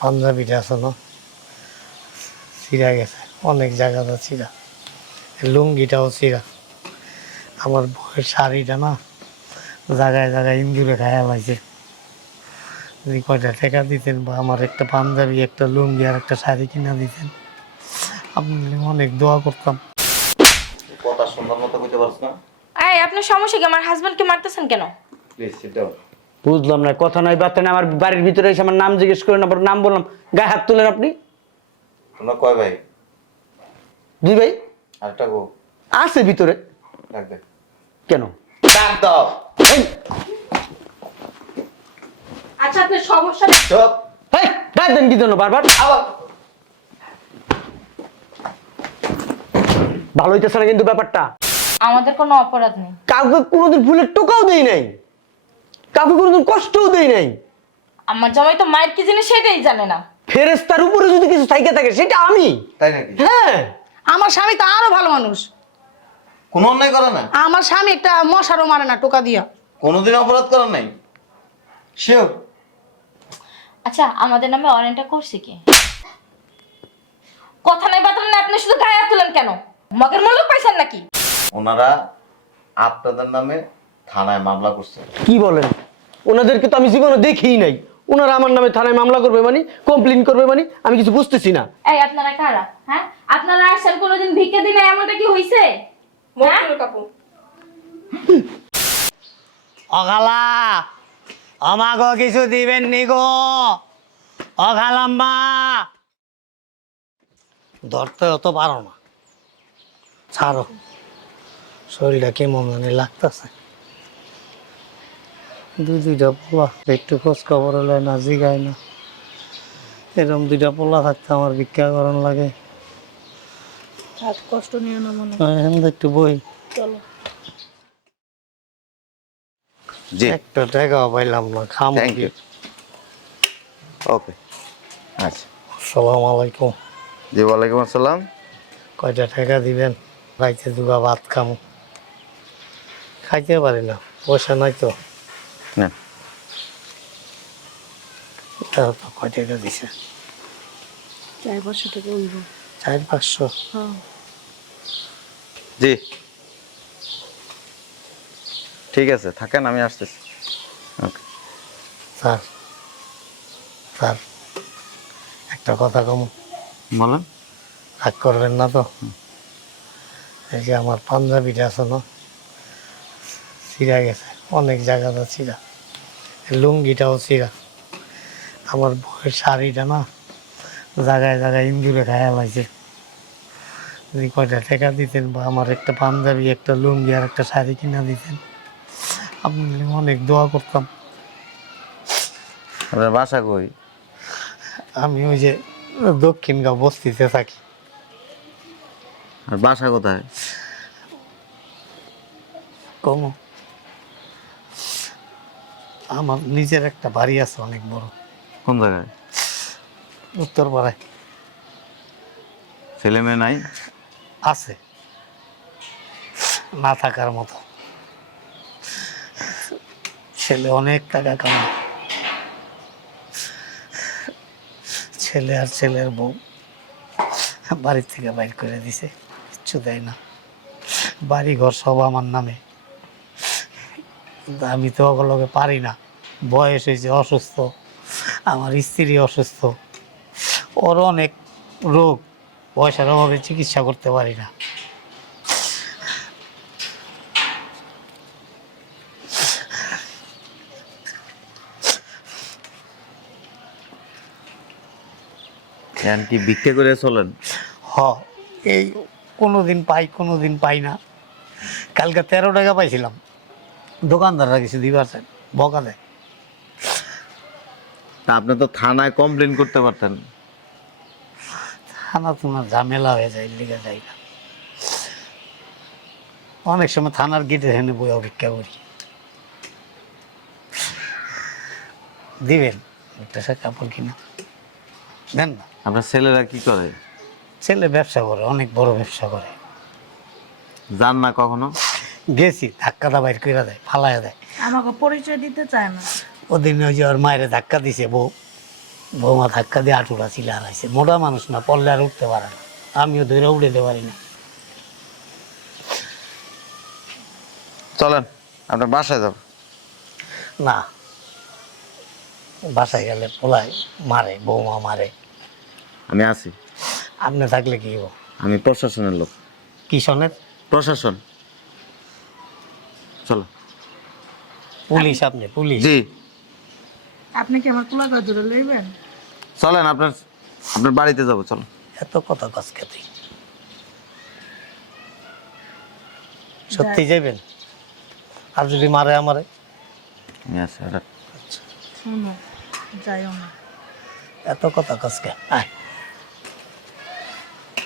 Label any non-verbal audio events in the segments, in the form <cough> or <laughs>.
পাঞ্জাবিটা আছে না? ছিঁড়া গেছে। অনেক জায়গাতে ছিঁড়া লুঙ্গিটাও ছিঁড়া আমার বউয়ের শাড়িটা না জায়গায় জায়গায় ইন্দুরে খায়া লাগছে যদি কয়টা টাকা দিতেন বা আমার একটা পাঞ্জাবি একটা লুঙ্গি আর একটা শাড়ি কিনা দিতেন আপনি অনেক দোয়া করতাম। কথা সুন্দর মতো কইতে পারছ না? এই আপনার সমস্যা কি? আমার হাজবেন্ডকে মারতেছেন কেন? প্লিজ সিট ডাউন বুঝলাম না কথা নয় বার্তা নয় আমার বাড়ির ভিতরে এসে আমার নাম জিজ্ঞেস করেন আবার নাম বললাম গায়ে হাত তুলেন আপনি? তোমরা কয় ভাই? দুই ভাই? আরেকটা গো আছে ভিতরে? ডাক দে কেন? ডাক দাও। এই, আচ্ছা আপনার সমস্যা চুপ। এই, ডাক দেন কি জন্য বারবার? আবার। ভালো হইতেছে না কিন্তু ব্যাপারটা? আমাদের কোনো অপরাধ নেই। কাউকে কোনোদিন ফুলের টোকাও দেই নাই। কাউকে কোনোদিন কষ্টও দেই নাই। আমার জামাই তো মায়ের কি জিনিস সেটাই জানে না। ফেরেস্তার উপরে যদি কিছু থাইকে থাকে সেটা আমি। তাই নাকি? হ্যাঁ। আমার স্বামী তো আরও ভালো মানুষ। কোনো অন্যায় করে না? আমার স্বামী একটা মশারও মারে না টোকা দিয়া। কোনোদিন অপরাধ করার নাই? শিওর আচ্ছা আমাদের নামে অরেন্টটা করছে কি? কথা নাই বাতলা না আপনি শুধু গায়ে হাত তুলেন কেন? মগের মূল্য পাইছেন নাকি? ওনারা আপনাদের নামে থানায় মামলা করছে। কি বলেন? ওনাদেরকে তো আমি জীবনে দেখিই নাই। ওনারা আমার নামে থানায় মামলা করবে মানে কমপ্লেন করবে মানে আমি কিছু বুঝতেছি না। এই আপনারা কারা? হ্যাঁ? আপনারা আসছেন কোনোদিন ভিক্ষে দিনে এমনটা কি হইছে? হ্যাঁ? অগালা আমাগো কিছু দিবেন নি গো। অগালাম্মা। ধরতে অত পারো না। ছাড়ো। শরীরটা কেমন জানি লাগতেছে। দুই দুইটা পোলা একটু খোঁজ খবর হলে না জিগায় না। এরকম দুইটা পোলা থাকতে আমার ভিক্ষা করণ লাগে। কষ্ট নিও না মনে। এখন একটু বই। জি। একটা টাকাও পাইলাম না খাম থ্যাংক ইউ ওকে আচ্ছা। আসসালামু আলাইকুম। জি ওয়ালাইকুম আসসালাম। কয়টা টাকা দিবেন? ভাত খামো। খাইতে পারি না পয়সা নাই তো। নেন তাও তো কয় টাকা দিছে? চার পাঁচশো টাকা উইব চার পাঁচশো? হ্যাঁ। জি। ঠিক আছে থাকেন আমি আসতেছি। ওকে স্যার স্যার একটা কথা কম। বলেন। রাগ করবেন না তো? এই যে আমার পাঞ্জাবিটা আছে না ছিঁড়া গেছে অনেক জায়গাতে ছিঁড়া। লুঙ্গিটাও চিরা আমার বউয়ের শাড়িটা না জায়গায় জায়গায় ইন্দুরে খায়া লাগছে। যদি কয়টা টাকা দিতেন বা আমার একটা পাঞ্জাবি একটা লুঙ্গি আর একটা শাড়ি কিনা দিতেন আপনি অনেক দোয়া করতাম। আপনার বাসা কই? আমি ওই যে দক্ষিণ গাঁও বস্তিতে থাকি। আর বাসা কোথায়? কম। আমার নিজের একটা বাড়ি আছে অনেক বড়। কোন জায়গায়? উত্তরপাড়ায়। ছেলে মেয়ে নাই? আছে। না থাকার মতো। ছেলে অনেক টাকা কামায়। ছেলে আর ছেলের বউ বাড়ির থেকে বাইর করে দিছে। কিচ্ছু দেয় না। বাড়ি ঘর সব আমার নামে। আমি তো ওগুলোকে পারি না। বয়স হয়েছে অসুস্থ আমার স্ত্রী অসুস্থ। ওর অনেক রোগ পয়সার অভাবে চিকিৎসা করতে পারি না। এখন কি করে চলেন? হ এই কোনো দিন পাই কোনো দিন পাই না। কালকে তেরো টাকা পাইছিলাম। দোকানদাররা কিছু দিবার চায় বকা দেয়। তা আপনি তো থানায় কমপ্লেন করতে পারতেন। থানা তোমার ঝামেলা হয়ে যায় লিগে যায় না। অনেক সময় থানার গেটে হেনে বই অপেক্ষা করি। দিবেন একটা কাপড় কিনা। দেন না। আপনার ছেলেরা কি করে? ছেলে ব্যবসা করে অনেক বড় ব্যবসা করে। যান না কখনো? গেছি ধাক্কাটা বাইর করে দেয় ফালাইয়া দেয়। আমাকে পরিচয় দিতে চায় না। ওদিন ওই যে ওর মায়ের ধাক্কা দিছে বউ বৌমা ধাক্কা দিয়ে আটুরা ছিল আর আইসে মোটা মানুষ না পড়লে আর উঠতে পারে না। আমিও ধরে উড়াইতে পারি না। চলেন আপনার বাসায় যাব। না বাসায় গেলে পোলায় মারে বৌমা মারে। আমি আছি। আপনি থাকলে কি হব আমি প্রশাসনের লোক। কিশনের প্রশাসন চলো পুলিশ আপনি পুলিশ। জি। আপনি কি আমার কুলা করে ধরে লইবেন? চলেন আপনার আপনার বাড়িতে যাব চলো এত কথা কাজ খেতে সত্যি যাইবেন? আর যদি মারে আমারে? আমি শুনো যাইও না। এত কথা কাজকে আয়।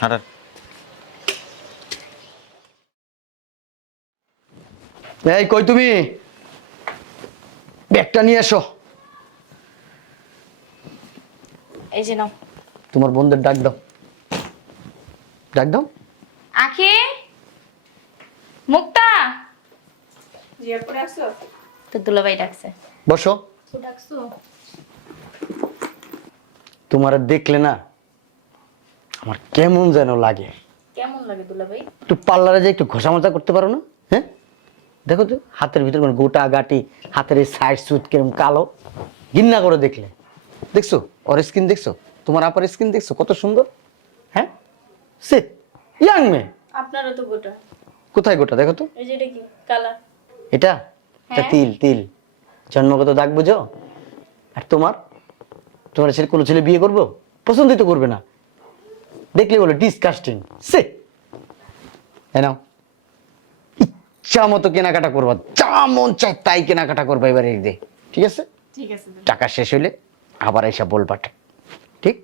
হঠাৎ এই কই তুমি? ব্যাগটা নিয়ে এসো। এই যে নাও। তোমার বন্ধুর ডাক দাও। ডাক দাও। আখি। মুক্তা। তো দুলাভাই ডাকছে। বসো। ডাকছো? তোমার দেখলে না আমার কেমন যেন লাগে। কেমন লাগে দুলাভাই? একটু পার্লারে যে একটু ঘষা মজা করতে পারো না? দেখো তো হাতের ভিতরে মানে গোটা গাটি হাতের এই সাইড সুট কিরম কালো। ঘিন্না করে দেখলে। দেখছ? ওর স্কিন দেখছ? তোমার আপার স্কিন দেখছ? কত সুন্দর। হ্যাঁ? সে ইয়াং মেয়ে। আপনারও তো গোটা। কোথায় গোটা? দেখো তো। এই যে এটা কি? কালার এটা? এটা হ্যাঁ। তিল তিল। জন্মগত দাগ বুঝো? আর তোমার? তোমার ছেলে কোনো ছেলে বিয়ে করব? পছন্দই তো করবে না। দেখলে বলো ডিসকাস্টিং সে। নাও। ইচ্ছা মতো কেনাকাটা করবা যা মন চায় তাই কেনাকাটা করবা এবার এই দে ঠিক আছে? ঠিক আছে টাকা শেষ হইলে আবার এসে বলবা ঠিক?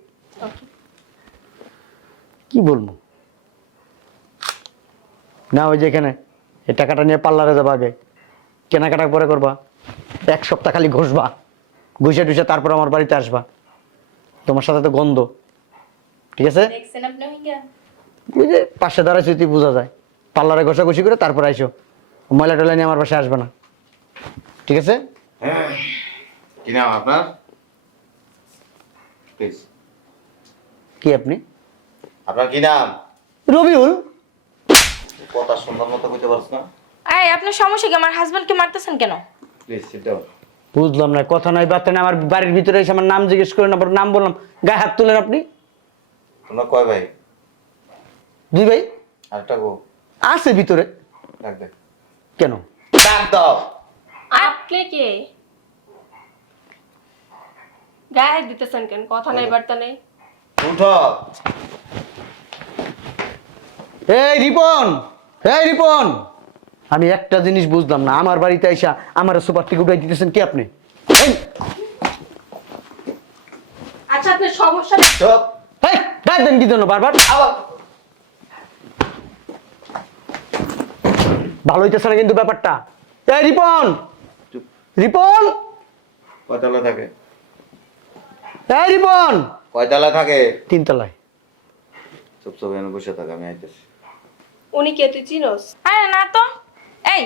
কি বলব? না ওই যেখানে এই টাকাটা নিয়ে পার্লারে যাবা আগে। কেনাকাটা পরে করবা। এক সপ্তাহ খালি ঘষবা। ঘুষে টুসে তারপর আমার বাড়িতে আসবা। তোমার সাথে তো গন্ধ। ঠিক আছে? পাশে দাঁড়াইছি তুই বোঝা যায়। পার্লারে ঘষাঘষি করে তারপর আইসো। ময়লা টয়লা নিয়ে আমার বাসায় আসবে না। ঠিক আছে? কি নাম আপনার? প্লিজ কি আপনি? আপনার কি নাম? রবিউল। কথা সুন্দর মতো কইতে পারছ না? এই আপনার সমস্যা কি? আমার হাজবেন্ডকে মারতেছেন কেন? প্লিজ সিট ডাউন বুঝলাম না কথা বার্তা আমার বাড়ির ভিতরে এসে আমার নাম জিজ্ঞেস করেন আবার নাম বললাম। গায়ে হাত তুলেন আপনি? তোমরা কয় ভাই? দুই ভাই? আরেকটা গো আছে ভিতরে। ডাক দে কেন? ডাক দাও আপনি কে? গায়ে দিতেছেন কেন? কথা নাই বার্তা নেই। উঠো। এই রিপন এই রিপন। আমি একটা জিনিস বুঝলাম না আমার বাড়িতে আইসা আমার সুপার টিকে উঠাই দিতেছেন কি আপনি? এই, আচ্ছা আপনার সমস্যা চুপ। এই, ডাক দেন কি জন্য বারবার? আবার ভালো হইতেছে না কিন্তু ব্যাপারটা। এই রিপন! চুপ। রিপন! কয়তলা থাকে? এই রিপন! কয়তলা থাকে? তিনতলায়। চুপ চুপ এনে বসে থাক আমি আইতেছি। উনি কে তুই চিনোস? আরে না তো। এই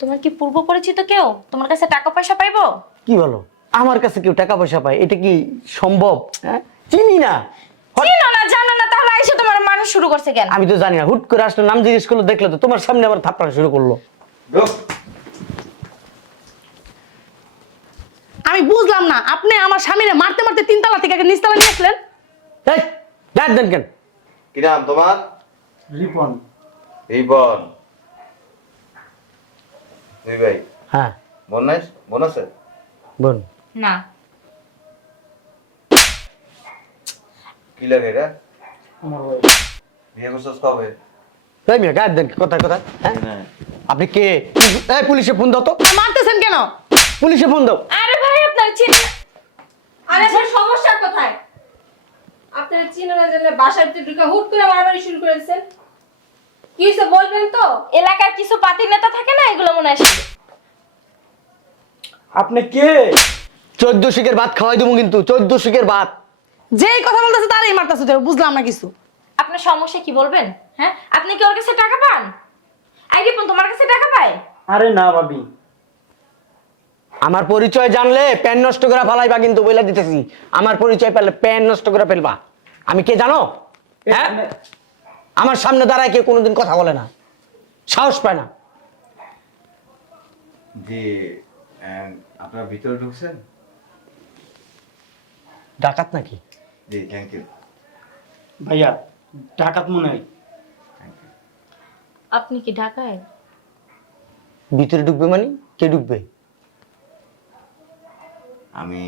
তোমার কি পূর্ব পরিচিত কেউ? তোমার কাছে টাকা পয়সা পাইবো? কি বলো আমার কাছে কেউ টাকা পয়সা পায় এটা কি সম্ভব? হ্যাঁ? চিনি না। চিনো না জানো না এসে তোমার মানুষ শুরু করছে কেন? আমি তো জানি না হুট করে আসলে নাম জিজ্ঞেস করল দেখল তো তোমার সামনে আবার থাপ্পড়া শুরু করল। আমি বুঝলাম না আপনি আমার স্বামীরে মারতে মারতে তিনতলা থেকে নিচতলা নিয়ে আসলেন? এই ডাক দেন কেন? কি নাম তোমার? রিপন। রিবন দুই ভাই। হ্যাঁ। বোন নাই? বোন আছে? বোন। না। কি লাগে এটা বিয়ে করছিস কবে? এই মিয়া গায়ে দেন কথা কথা হ্যাঁ। আপনি কে? এই পুলিশে ফোন দাও তো। মারতেছেন কেন? পুলিশে ফোন দাও। আরে ভাই আপনার চিন আরে আপনার সমস্যা কোথায়? আপনার চিনো না জানলে বাসার ঢুকে হুট করে মারামারি শুরু করেছেন কি হয়েছে বলবেন তো? এলাকার কিছু পাতি নেতা থাকে না এগুলো মনে আসে আপনি কে? চোদ্দ শিখের ভাত খাওয়াই দেবো কিন্তু চোদ্দ শিখের ভাত। যেই কথা বলতেছে তারই মারতেছে তো, বুঝলাম না কিছু। আপনার সমস্যা কি বলবেন? হ্যাঁ? আপনি কি ওর কাছে টাকা পান? আই রিপন তোমার কাছে টাকা পায়? আরে না ভাবি। আমার পরিচয় জানলে প্যান নষ্ট করে ফেলাইবা কিন্তু বইলা দিতেছি। আমার পরিচয় পেলে প্যান নষ্ট করে ফেলবা। আমি কে জানো? হ্যাঁ? আমার সামনে দাঁড়ায় কেউ কোনোদিন কথা বলে না। সাহস পায় না। আহ, আপনারা ভিতরে ঢুকছেন? ডাকাত নাকি? জি থ্যাংক ইউ ভাইয়া ডাকাত মনে হয়। আপনি কি ঢাকায়? ভিতরে ঢুকবে মানে? কে ঢুকবে? আমি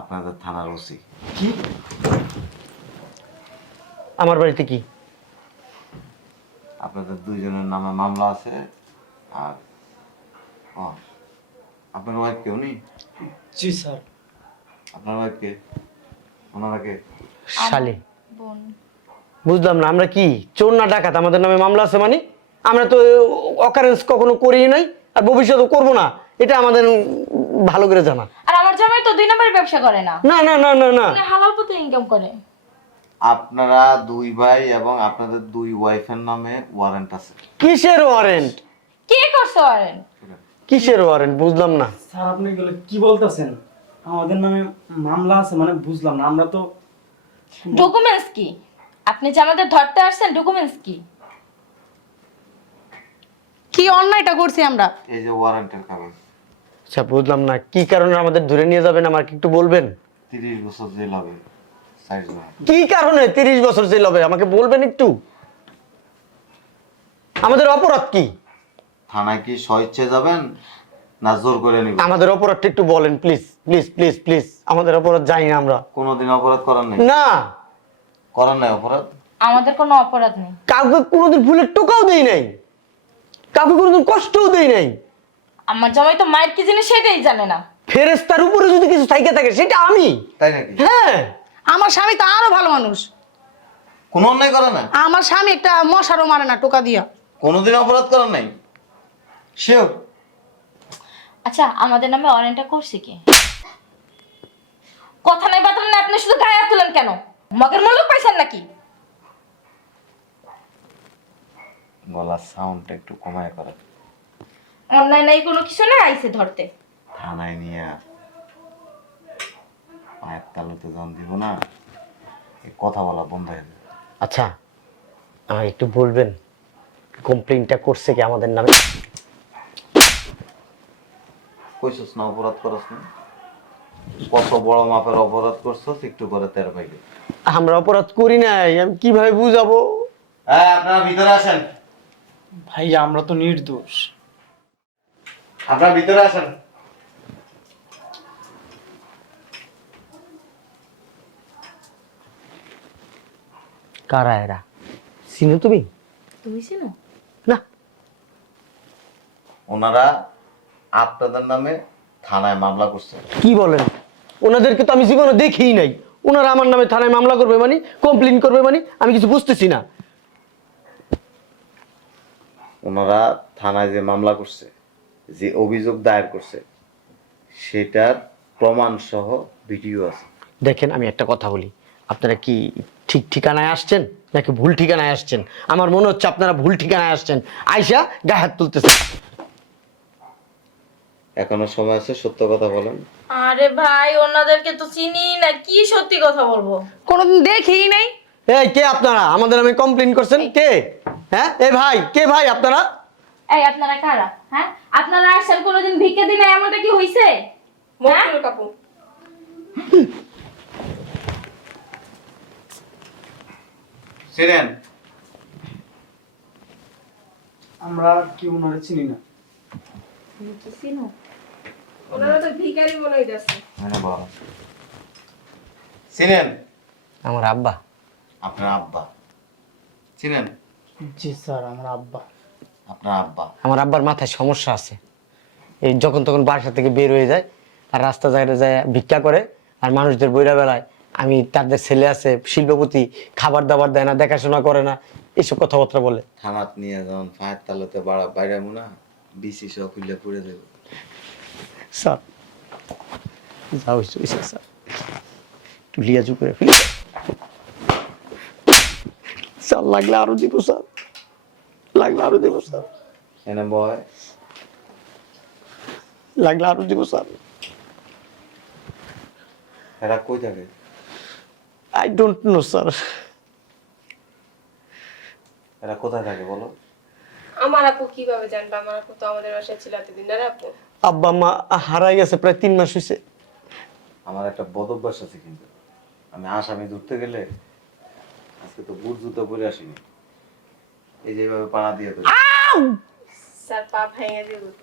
আপনাদের থানার ওসি। কি? আমার বাড়িতে কি? আপনাদের দুইজনের নামে মামলা আছে আর ও আপনার ওয়াইফ কেউ নেই জি স্যার। আপনার ওয়াইফ কে? ওনারা কে শালি। বোন। বুঝলাম না আমরা কি? চোর না ডাকাত? আমাদের নামে মামলা আছে মানে? আমরা তো অকারেন্স কখনো করি নাই আর ভবিষ্যতে করব না। এটা আমাদের ভালো করে জানা। আর আমার জামাই তো দুই নম্বরের ব্যবসা করে না। না না না না না। মানে হালাল পথে ইনকাম করে। আপনারা দুই ভাই এবং আপনাদের দুই ওয়াইফের নামে ওয়ারেন্ট আছে। কিসের ওয়ারেন্ট কি করছ আরেন কিসের ওয়ারেন্ট বুঝলাম না। স্যার আপনি কি বলতেছেন? আমাদের নামে মামলা আছে মানে বুঝলাম না আমরা তো ডকুমেন্টস কি? আপনি যে আমাদের ধরতে আসছেন ডকুমেন্টস কি? কি অন্যায়টা করছি আমরা? এই যে ওয়ারেন্টের কাগজ আচ্ছা বুঝলাম না কি কারণে আমাদের ধরে নিয়ে যাবেন আমাকে একটু বলবেন? তিরিশ বছর জেল হবে সাইজ কি কারণে তিরিশ বছর জেল হবে? আমাকে বলবেন একটু। আমাদের অপরাধ কি? থানায় কি স্বইচ্ছে যাবেন? না জোর করে নিবেন। আমাদের অপরাধটা একটু বলেন প্লিজ প্লিজ প্লিজ প্লিজ আমাদের অপরাধ জানি না আমরা। কোনোদিন অপরাধ করার নেই। না। করার নাই অপরাধ? আমাদের কোনো অপরাধ নেই। কাউকে কোনোদিন ফুলের টোকাও দেই নাই। কাউকে কোনোদিন কষ্টও দেই নাই। আমার জামাই তো মায়ের কি জিনিস সেটাই জানে না। ফেরেস্তার উপরে যদি কিছু থাইকে থাকে সেটা আমি। তাই নাকি? হ্যাঁ। আমার স্বামী তো আরও ভালো মানুষ। কোনো অন্যায় করে না? আমার স্বামী একটা মশারও মারে না টোকা দিয়া। কোনোদিন অপরাধ করার নাই। শিওর আচ্ছা আমাদের নামে ওয়ারেন্টটা করছে কি? কথা নাই বাতরা আপনি শুধু গায়ে তুলেন কেন? মগের মূল্য পাইছেন নাকি? গলার সাউন্ডটা একটু কমায় করে অন্যায় নাই কোনো কিছু না আইছে ধরতে। থানায় নিয়ে পায়ের তালুতে জন দিব না এই কথা বলা বন্ধ হয়ে যাবে। আচ্ছা আমাকে একটু বলবেন কমপ্লেনটা করছে কি আমাদের নামে? কইছস না অপরাধ করস না? কত বড় মাপের অপরাধ করছস একটু করে তের পাইলে। আমরা অপরাধ করি নাই আমি কীভাবে বুঝাবো? হ্যাঁ আপনারা ভিতরে আসেন। ভাই আমরা তো নির্দোষ। আপনারা ভিতরে আসেন। কারা এরা? চিনো তুমি? তুমি চিনো? না। ওনারা আপনাদের নামে থানায় মামলা করছে। কি বলেন? ওনাদেরকে তো আমি জীবনে দেখিই নাই। ওনারা আমার নামে থানায় মামলা করবে মানে কমপ্লেন করবে মানে আমি কিছু বুঝতেছি না। ওনারা থানায় যে মামলা করছে যে অভিযোগ দায়ের করছে সেটার প্রমাণ সহ ভিডিও আছে। দেখেন আমি একটা কথা বলি। আপনারা কি ঠিক ঠিকানায় আসছেন নাকি ভুল ঠিকানায় আসছেন? আমার মনে হচ্ছে আপনারা ভুল ঠিকানায় আসছেন। আইসা গায়ে হাত তুলতেছে এখনও সময় আছে সত্য কথা বলেন। আরে ভাই ওনাদেরকে তো চিনি না কি সত্যি কথা বলব? কোনোদিন দেখিই নাই। এই কে আপনারা? আমাদের নামে কমপ্লেন করছেন কে? হ্যাঁ? এ ভাই কে ভাই আপনারা? এই আপনারা কারা? হ্যাঁ? আপনারা আসছেন কোনোদিন ভিক্ষে দিনে এমনটা কি হইছে? হ্যাঁ? মকবুল কাপু সিরেন। আমরা কি ওনারা চিনি না? চিনো? ওনারা তো ভিখারি বলেই যাচ্ছে। মানে চিনেন? আমার আব্বা। আপনার আব্বা। চিনেন? জি স্যার আমার আব্বা। আপনার আব্বা। আমার আব্বার মাথায় সমস্যা আছে। এই যখন তখন বাসা থেকে বের হয়ে যায় আর রাস্তা জায়গায় যায় ভিক্ষা করে আর মানুষদের বইরা বেলায় আমি তাদের ছেলে আছে শিল্পপতি খাবার দাবার দেয় না দেখাশোনা করে না এসব কথাবার্তা বলে। থানাত নিয়ে যখন ফায়ের তালুতে বাড়া বাইরে না বিসি সহ খুললে পড়ে যাবে স্যার। যা হয়েছে হয়েছে, স্যার। একটু লিয়াজু করে ফেলি। স্যার লাগলে আরও দিব স্যার। লাগলে আরও দিব স্যার। এনে বয়। লাগলে আরও দিব স্যার। এরা কই থাকে? I don't know sir. এরা কোথায় থাকে বলো? আমার আপু কীভাবে জানবে? আমার আপু তো আমাদের বাসায় ছিল এতদিন। না রে আপু? আব্বা মা হারাই গেছে প্রায় তিন মাস হয়েছে আমার একটা বদ অভ্যাস আছে কিন্তু। আমি আসামি ধরতে গেলে আজকে তো বুট জুতো পরে আসিনি। এই যে এইভাবে পাড়া দিয়ে তো স্যার পা ভেঙে দিয়ে দিত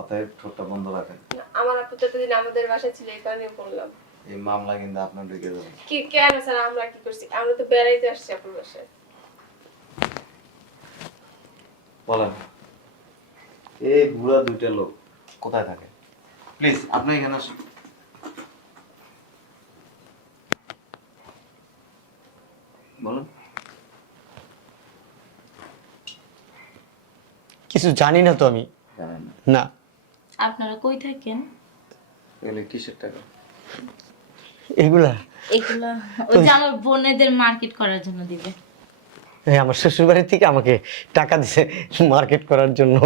অতএব ঠোঁটটা বন্ধ রাখেন। আমার আপু তো এতদিন আমাদের বাসায় ছিল এই কারণে বললাম। এই মামলা কিন্তু আপনার ঢুকে যাবে। কি কেন স্যার আমরা কি করছি? আমরা তো বেড়াইতে আসছি আপুর বাসায়। বলেন। এই বুড়া দুইটা লোক। কোথায় থাকে? প্লিজ আপনি এখানে আসুন। বলুন। কিছু জানি না তো আমি। জানেন না। না। আপনারা কই থাকেন? এগুলো কিসের টাকা? এগুলা? এগুলা? ওই যে আমার বোনেদের মার্কেট করার জন্য দিবে। এই আমার শ্বশুর বাড়ি থেকে আমাকে টাকা দিছে মার্কেট করার জন্য।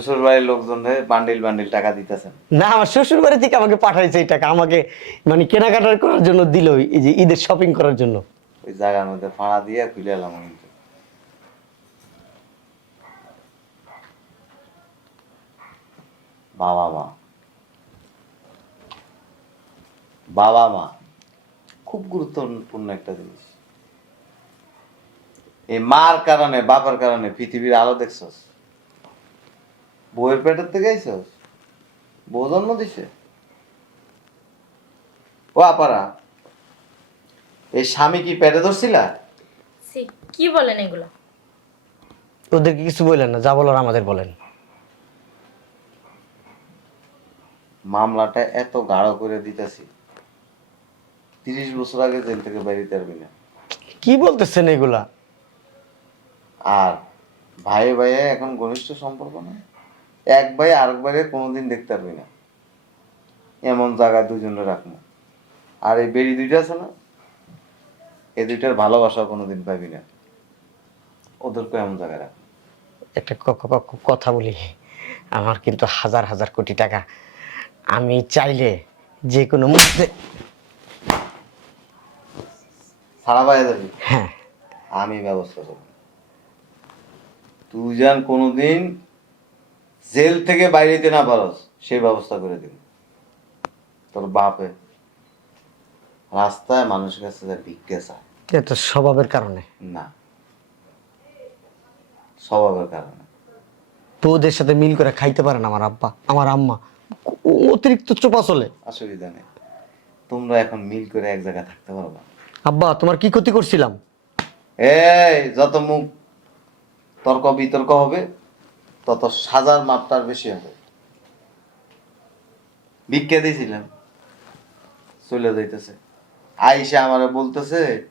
শ্বশুর বাড়ির লোকজন বান্ডিল বান্ডিল টাকা দিতেছেন। না আমার শ্বশুর বাড়ি থেকে আমাকে পাঠাইছে এই টাকা। আমাকে মানে কেনাকাটা করার জন্য দিল এই যে ঈদের শপিং করার জন্য। ওই জায়গার মধ্যে ফাড়া দিয়ে খুলে এলাম কিন্তু বাবা মা। বাবা মা। খুব গুরুত্বপূর্ণ একটা জিনিস। এই মার কারণে বাবার কারণে পৃথিবীর আলো দেখছস? বউয়ের পেটের থেকে আইছস বউ জন্ম দিছে? ও আপারা এই স্বামী কি পেটে ধরছিলা? কি বলেন এগুলো? ওদেরকে কিছু বললেন না যা বলার আমাদের বলেন। মামলাটা এত গাঢ় করে দিতেছি। তিরিশ বছর আগে জেল থেকে বেরিয়ে পারবি না। কি বলতেছেন এগুলা? আর ভাই ভাইয়ে এখন ঘনিষ্ঠ সম্পর্ক না এক ভাই আরেক ভাইয়ে কোনোদিন দেখতে পারবি না। এমন জায়গায় দুজনে রাখব। আর এই বেরি দুইটা আছে না এই দুইটার ভালোবাসা কোনোদিন পাবি না। ওদেরকে এমন জায়গায় রাখব একটা কথা বলি আমার কিন্তু হাজার হাজার কোটি টাকা। আমি চাইলে যে কোনো মুহূর্তে সারা বাইরে যাবি? হ্যাঁ। আমি ব্যবস্থা করব। তুই যেন কোনোদিন জেল থেকে বাইরে যেতে না পারস সেই ব্যবস্থা করে দিব। তোর বাপে রাস্তায় মানুষের কাছে যা ভিক্ষে চায় এটা স্বভাবের কারণে? না। স্বভাবের কারণে। বউদের সাথে মিল করে খাইতে পারে না আমার আব্বা আমার আম্মা। অতিরিক্ত চোপা চলে। অসুবিধা নেই। তোমরা এখন মিল করে এক জায়গায় থাকতে পারবা আব্বা তোমার কি ক্ষতি করছিলাম? এই যত মুখ তর্ক বিতর্ক হবে তত সাজার মাত্রার বেশি হবে। ভিক্ষা দিয়েছিলাম। চলে যাইতেছে। আইসা আমারে বলতেছে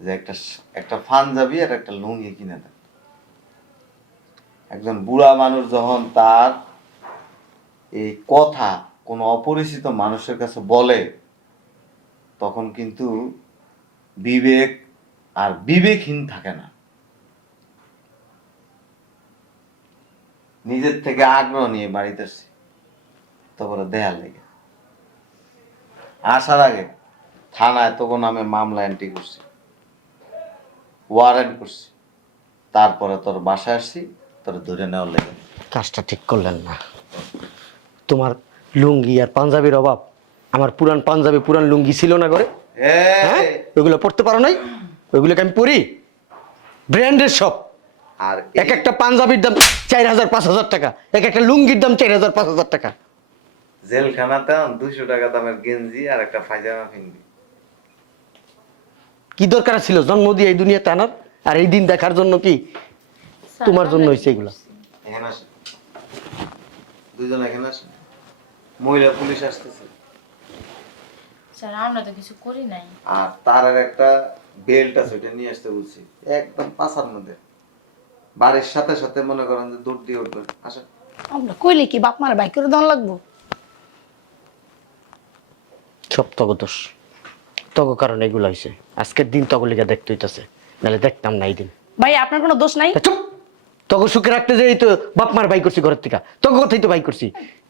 যে একটা একটা পাঞ্জাবি আর একটা লুঙ্গি কিনে দেন। একজন বুড়া মানুষ যখন তার এই কথা কোনো অপরিচিত মানুষের কাছে বলে, তখন কিন্তু বিবেক আর বিবেকহীন থাকে না। নিজের থেকে আগ্রহ নিয়ে বাড়িতে আসছি। তারপরে দেয়াল লেগে। আসার আগে থানায় তখন আমি মামলা এন্ট্রি করছি। ওয়ারেন্ট করছি। তারপরে তোর বাসায় আসছি তোর ধরে নেওয়ার লেগে। কাজটা ঠিক করলেন না। তোমার লুঙ্গি আর পাঞ্জাবির অভাব আমার পুরান পাঞ্জাবি পুরান লুঙ্গি ছিল না করে হ্যাঁ? ওইগুলো পড়তে পারো নাই? ওইগুলোকে আমি পরি? ব্র্যান্ডের সব। আর এক একটা পাঞ্জাবির দাম চার হাজার পাঁচ হাজার টাকা। এক একটা লুঙ্গির দাম চার হাজার পাঁচ হাজার টাকা। জেলখানাতে দুইশো টাকা দামের গেঞ্জি আর একটা পায়জামা কি দরকার ছিল? জন্ম দিয়ে এই দুনিয়াতে আনার? আর এই দিন দেখার জন্য কি তোমার জন্য হয়েছে এগুলো? এখানে আসেন। দুজন এখানে আসেন। মহিলা পুলিশ আসতেছে। স্যার আমরা তো কিছু করি নাই। আর তার একটা বেল্ট আছে ওইটা নিয়ে আসতে বলছি। একদম পাশার মধ্যে। বাড়ির সাথে সাথে মনে করেন যে দৌড় দিয়ে উঠবেন। আসেন। আমরা কইলে কি বাপ মারা বাইক করে দেওয়া লাগবো? সব তগ দোষ। তগ কারণে এগুলো হয়েছে আজকের দিন তগলিকা দেখতে হইতেছে। নাহলে দেখতাম না এই দিন। ভাই আপনার কোনো দোষ নাই? চুপ তোকে সুখে রাখতে যাই তো বাপ মার বাই করছি ঘরের থেকে। তোকে কথাই তো বাই করছি।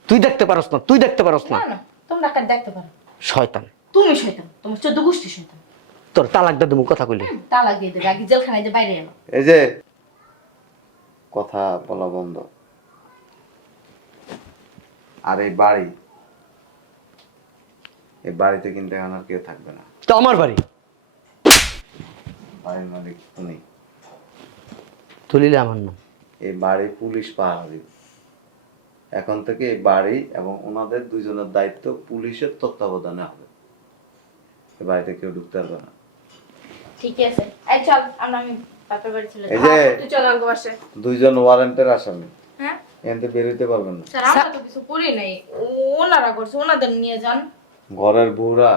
তুই দেখতে পারস না তুই দেখতে পারস না। না না তোমরা কার দেখতে পারো। শয়তান। তুমি শয়তান তোমার চোদ্দ গোষ্ঠী শয়তান। তোর তালাক দা দেবো কথা কইলে। তালাক দিয়ে দেবে আগে জেলখানায় যে বাইরে এলো। এই যে কথা বলা বন্ধ। আর এই বাড়ি এই বাড়িতে কিন্তু এখন আর কেউ থাকবে না। তো আমার বাড়ি। বাড়ির মালিক উনি তুলিলে আমার নাম। এই বাড়ি পুলিশ পাহারা দিবে। এখন থেকে এই বাড়ি এবং ওনাদের দুজনের দায়িত্ব পুলিশের তত্ত্বাবধানে হবে। এই বাড়িতে কেউ ঢুকতে পারবে না। ঠিক আছে। এই চল আমরা বাড়ি এই যে দুইজন ওয়ারেন্টের আসামি। হ্যাঁ? পারবেন না। স্যার আমরা তো কিছু করি নাই। ওনারা করছে ওনাদের নিয়ে যান। ঘরের বউরা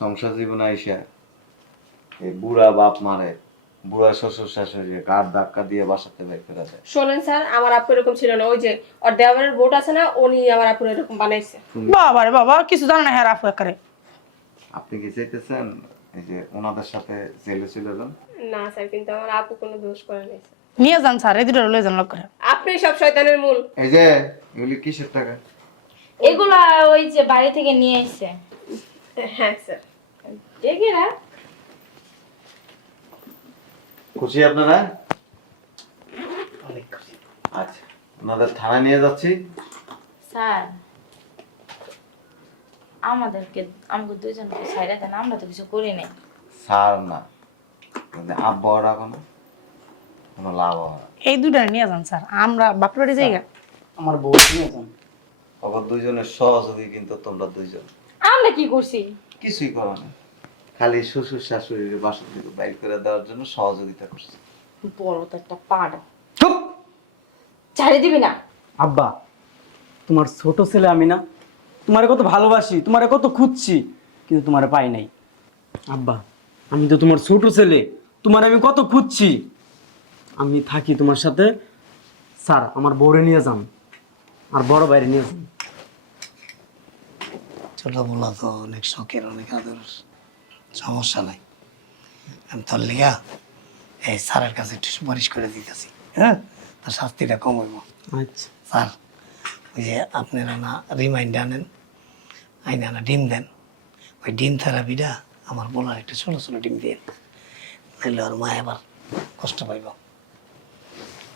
সংসার জীবনে আইসা এই বুড়া বাপ মারে বুড়া শ্বশুর শাশুড়ি গাড় ধাক্কা দিয়ে বাসাতে বের করে দেয়? শোনেন স্যার আমার আপু এরকম ছিল না। ওই যে ওর দেওয়ারের বোট আছে না উনি আমার আপু এরকম বানাইছে। বাবা রে বাবা কিছু জানে না হ্যাঁ রাফু একারে। আপনি কি চাইতেছেন? এই যে ওনাদের সাথে জেলে চলে যান? না স্যার কিন্তু আমার আপু কোনো দোষ করে নাই নিয়ে যান স্যার এই দুটো লয়ে যান লোক করে আপনি সব শয়তানের মূল। এই যে এগুলি কিসের টাকা? এগুলা ওই যে বাড়ি থেকে নিয়ে এসছে হ্যাঁ স্যার। দেখে না। খুশি আপনারা? অনেক খুশি আচ্ছা ওনাদের থানায় নিয়ে যাচ্ছি। স্যার। আমাদেরকে আমাকে দুজনকে ছাইরা দেন আমরা তো কিছু করি নাই। সার না। যদি আব্বা রাখো না কোনো লাভ হবে না। এই দুটো নিয়ে যান স্যার। আমরা বাপের বাড়ি যাই গা। আমার বউ নিয়ে যান। আবার দুইজনের সহযোগী কিন্তু তোমরা দুইজন। আমরা কি করছি? কিছুই করো না। খালি শ্বশুর শাশুড়ির বাসা থেকে বাইর করে দেওয়ার জন্য সহযোগিতা করছে। বড় তো একটা পাড়। চুপ! ছাড়ে দিবি না। আব্বা তোমার ছোট ছেলে আমি না তোমারে কত ভালোবাসি তোমারে কত খুঁজছি কিন্তু তোমারে পাই নাই। আব্বা আমি তো তোমার ছোট ছেলে তোমার আমি কত খুঁজছি। আমি থাকি তোমার সাথে স্যার আমার বউরে নিয়ে যান আর বড় বাইরে নিয়ে যান। ছোটবেলা তো অনেক শখের অনেক আদর সমস্যা নাই। আমি তোর লিগা এই স্যারের কাছে একটু সুপারিশ করে দিতেছি হ্যাঁ? তার শাস্তিটা কম হইব। আচ্ছা। স্যার যে আপনারা না রিমাইন্ডার আনেন আইনে না ডিম দেন। ওই ডিম থেরাপিটা আমার বলার একটু ছোটো ছোটো ডিম দিয়ে নাহলে ওর মা এবার কষ্ট পাইব।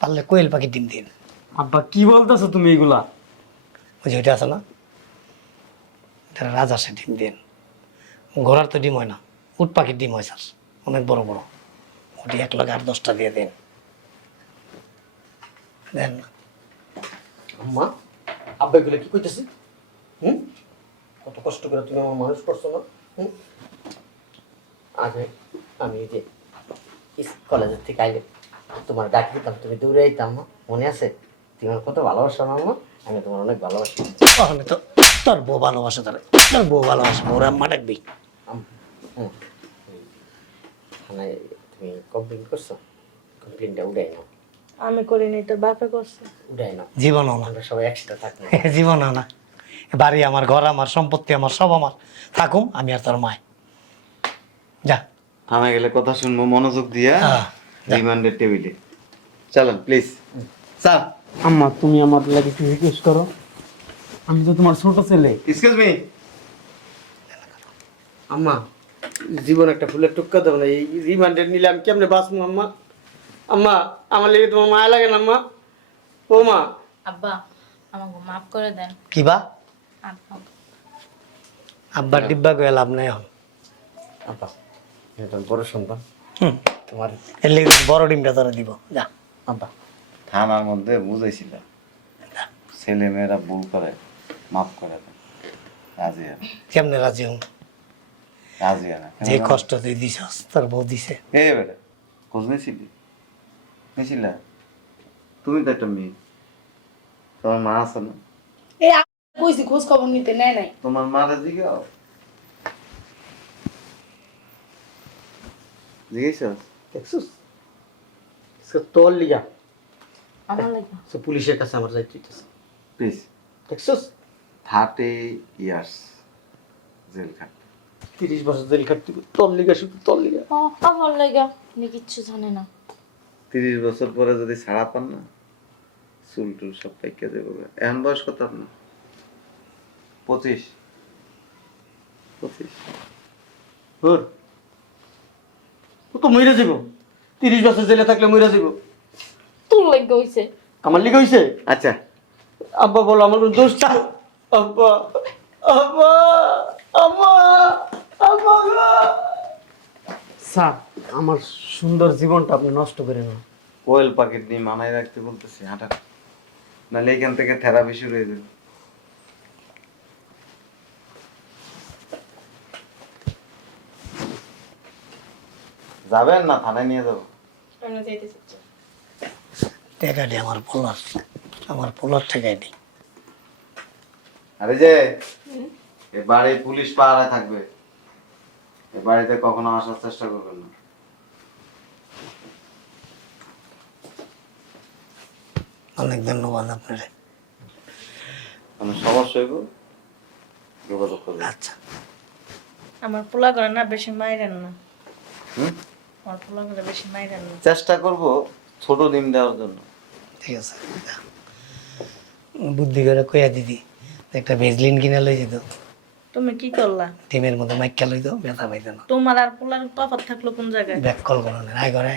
পারলে কোয়েল পাখির ডিম দিন। আব্বা কি বলতেছো তুমি এগুলা? ওই যে ওইটা আছে না? এটা রাজহাঁসের ডিম দিন। ঘোড়ার তো ডিম হয় না উট পাখির ডিম হয় স্যার অনেক বড় বড়। ওটি এক লাখ আট দশটা দিয়ে দিন। দেন না। আম্মা আব্বা এগুলো কি কইতেছে? হুম? কত কষ্ট করে তুমি আমার মানুষ করছ না? হুম? আগে আমি এই যে কলেজের থেকে আইলে তোমার ডাকি দিতাম তুমি দৌড়ে আইতাম না? মনে আছে? তুমি আমার কত ভালোবাসো না আমি তোমার অনেক ভালোবাসি। ওখানে তো তোর বউ ভালোবাসে তোর তোর বউ ভালোবাসে ওরা আম্মা ডাকবি। আম- হুম। মানে তুমি কমপ্লেন করছ? কমপ্লেনটা উড়াই নাও। আমি করি নাই তোর বাপে করছে। উড়াই নাও জীবনও না। আমরা সবাই একসাথে থাকব। <laughs> জীবনও না। বাড়ি আমার ঘর আমার সম্পত্তি আমার সব আমার। থাকুম আমি আর তোর মায়। যা। থানায় গেলে কথা শুনব মনোযোগ দিয়া। হ্যাঁ, রিমান্ডের টেবিলে চলেন প্লিজ স্যার। আম্মা তুমি আমার লাগে একটু রিকোয়েস্ট করো। আমি তো তোমার ছোট ছেলে। এক্সকিউজ মি আম্মা জীবন একটা ফুলের টুক্কা দেবো না। এই রিমান্ডেড নিলে আমি কেমনে বাঁচবো আম্মা? আম্মা আমার লেগে তোমার মায়া লাগে না আম্মা? ও মা। আব্বা আমাকে মাফ করে দেন। কি বা? আব্বা ডিব্বা করে লাভ নাই এখন। আব্বা এটা বড় সন্তান হুম। তোমার এর লেগে বড় ডিমটা তোরা দিব। যা। আব্বা থানার মধ্যে বুঝাইছিল। ছেলে মেয়েরা ভুল করে মাফ করে দেয় রাজি হয় কেমনে রাজি হম? রাজি হয় না যে কষ্ট তুই দিছস তোর বউ দিছে। এ বেটা খোঁজ নিয়েছিলি? নিয়েছিল তুমি তো একটা মেয়ে। তোমার মা আছে না? এই কইছি খোঁজ খবর নিতে নেয় নাই। তোমার মারা জিগাও। জিজ্ঞেস দেখছিস? সে তোর লিগা। আমার লাগে। সে পুলিশের কাছে আমার যাইতে হইতেছে। প্লিজ। দেখছিস? থার্টি ইয়ার্স জেল খাট তিরিশ বছর জেল খাটতে। তোর লিগা শুধু তোর লিগা। আমার লাগে। কিচ্ছু জানে না। তিরিশ বছর পরে যদি ছাড়া পান না চুল টুল সব পাইকে দেবো। এখন বয়স কত আপনার? পঁচিশ। পঁচিশ। হুর ও তো মইরা যাব তিরিশ বছর জেলে থাকলে মইরা যাব তোর লাগে হইছে। আমার লিগে হইছে? আচ্ছা। আব্বা বলো আমার কোনো দোষ ছিল আব্বা আব্বা আব্বা আব্বা গো। স্যার আমার সুন্দর জীবনটা আপনি নষ্ট করে না। কোয়েল পাখির নিয়ে মানায় রাখতে বলতেছি হাঁটা। নাহলে এখান থেকে থেরাপি শুরু হয়ে যাবে। যাবেন না থানায় নিয়ে যাব। আমরা টাকা দে আমার পোলার আমার পোলার টাকাই নেই আরে যে এ বাড়ি পুলিশ পাহারায় থাকবে। বাড়িতে কখনো আসার চেষ্টা করবেন না। অনেক ধন্যবাদ আপনার। আমি সমস্যা হইব যোগাযোগ করবেন আচ্ছা। আমার পোলা করে না বেশি মাইরেন না। হুম? আমার পোলা করে বেশি মাইরেন না। চেষ্টা করব ছোট ডিম দেওয়ার জন্য। ঠিক আছে। বুদ্ধি করে কইয়া দিদি একটা ভেজলিন কিনে লই যেত। তুমি কি করলা? ডিমের মধ্যে মাইকা লইতো ব্যথা পাইতো না। তোমার আর পোলার তফাৎ থাকল কোন জায়গায়? ব্যাক কল করো না ঘরে।